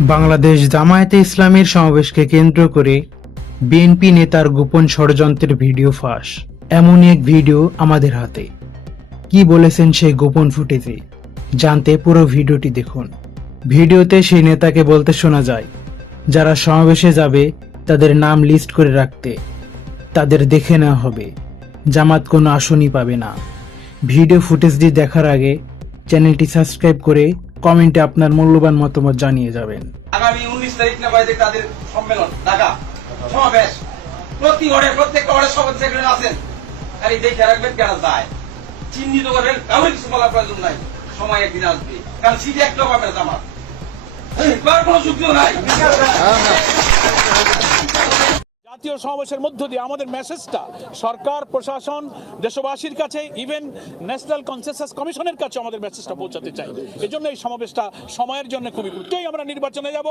বাংলাদেশ জামায়াতে ইসলামের সমাবেশকে কেন্দ্র করে বিএনপি নেতার গোপন ষড়যন্ত্রের ভিডিও ফাঁস। এমনই এক ভিডিও আমাদের হাতে। কি বলেছেন সেই গোপন ফুটেজে? জানতে পুরো ভিডিওটি দেখুন। ভিডিওতে সেই নেতাকে বলতে শোনা যায়, যারা সমাবেশে যাবে, তাদের নাম লিস্ট করে রাখতে। তাদের দেখে নেওয়া হবে, জামাত কোনো আসনই পাবে না। ভিডিও ফুটেজটি দেখার আগে চ্যানেলটি সাবস্ক্রাইব করে কমেন্টে আপনার মূল্যবান মতামত জানিয়ে যাবেন। আগামী উনিশ তারিখ না বাইরে তাদের সম্মেলন ঢাকা। সমাবেশ। প্রতি ঘরে প্রত্যেকটা ঘরে সভাপতি সেক্রেটারি আছেন। খালি দেখে রাখবেন কেন যায়। চিহ্নিত করেন কারোর কিছু বলার প্রয়োজন নাই। সময় একদিন আসবে। কারণ সিটি একটা পাবে আমার কোনো সুযোগ নাই। জাতীয় সমাবেশের মধ্য দিয়ে আমাদের মেসেজটা সরকার, প্রশাসন, দেশবাসীর কাছে ইভেন ন্যাশনাল কনসেনসাস কমিশনের কাছে আমাদের মেসেজটা পৌঁছাতে চাই। এজন্য এই সমাবেশটা সময়ের জন্য খুবই গুরুত্বই আমরা নির্বাচনে যাব।